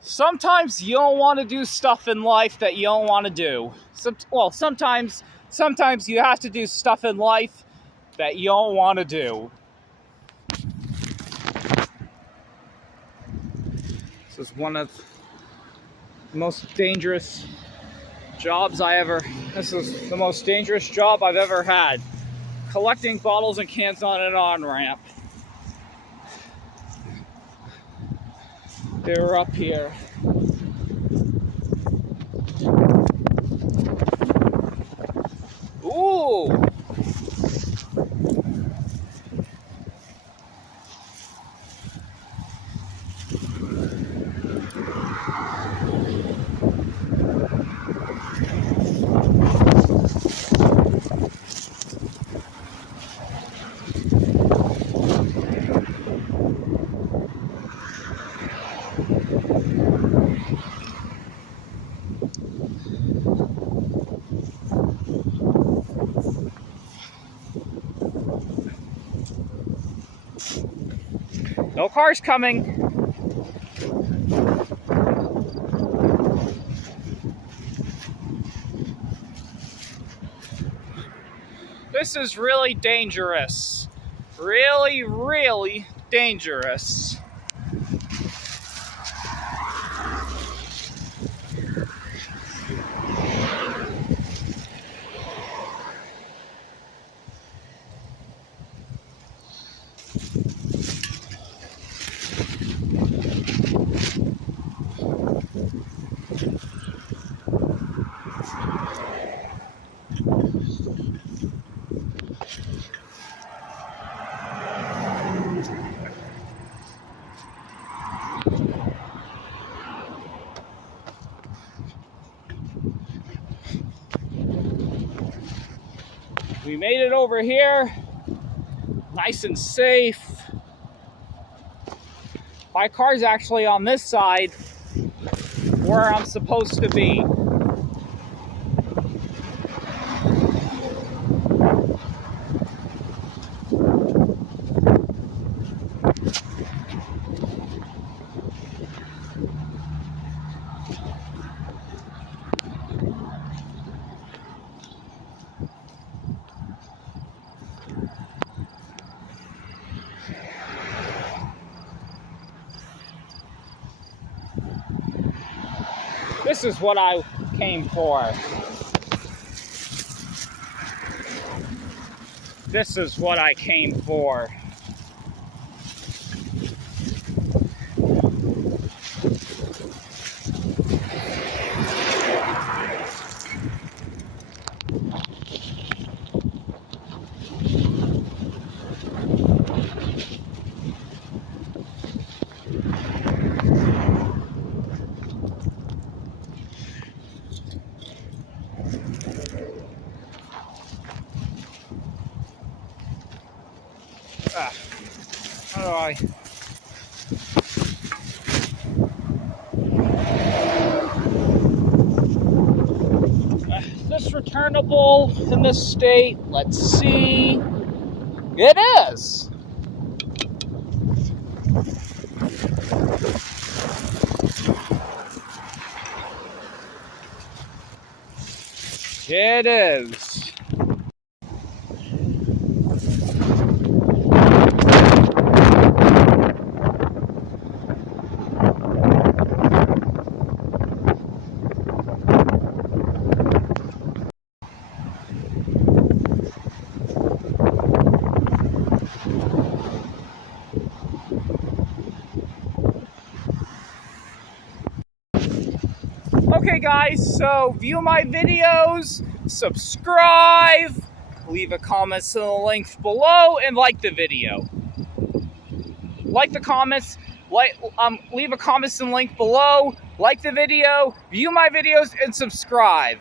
Sometimes you don't want to do stuff in life that you don't want to do. Sometimes you have to do stuff in life that you don't want to do. This is one of the most dangerous jobs this is the most dangerous job I've ever had. Collecting bottles and cans on an on-ramp. They were up here. Ooh! No cars coming. This is really dangerous. Really, really dangerous. We made it over here, nice and safe. My car's actually on this side where I'm supposed to be. This is what I came for. This is what I came for. How do I? Is this returnable in this state? Let's see. It is. It is. Okay guys, so view my videos, subscribe, leave a comment in the link below, and like the video. Like the comments, leave a comment in the link below, like the video, view my videos, and subscribe.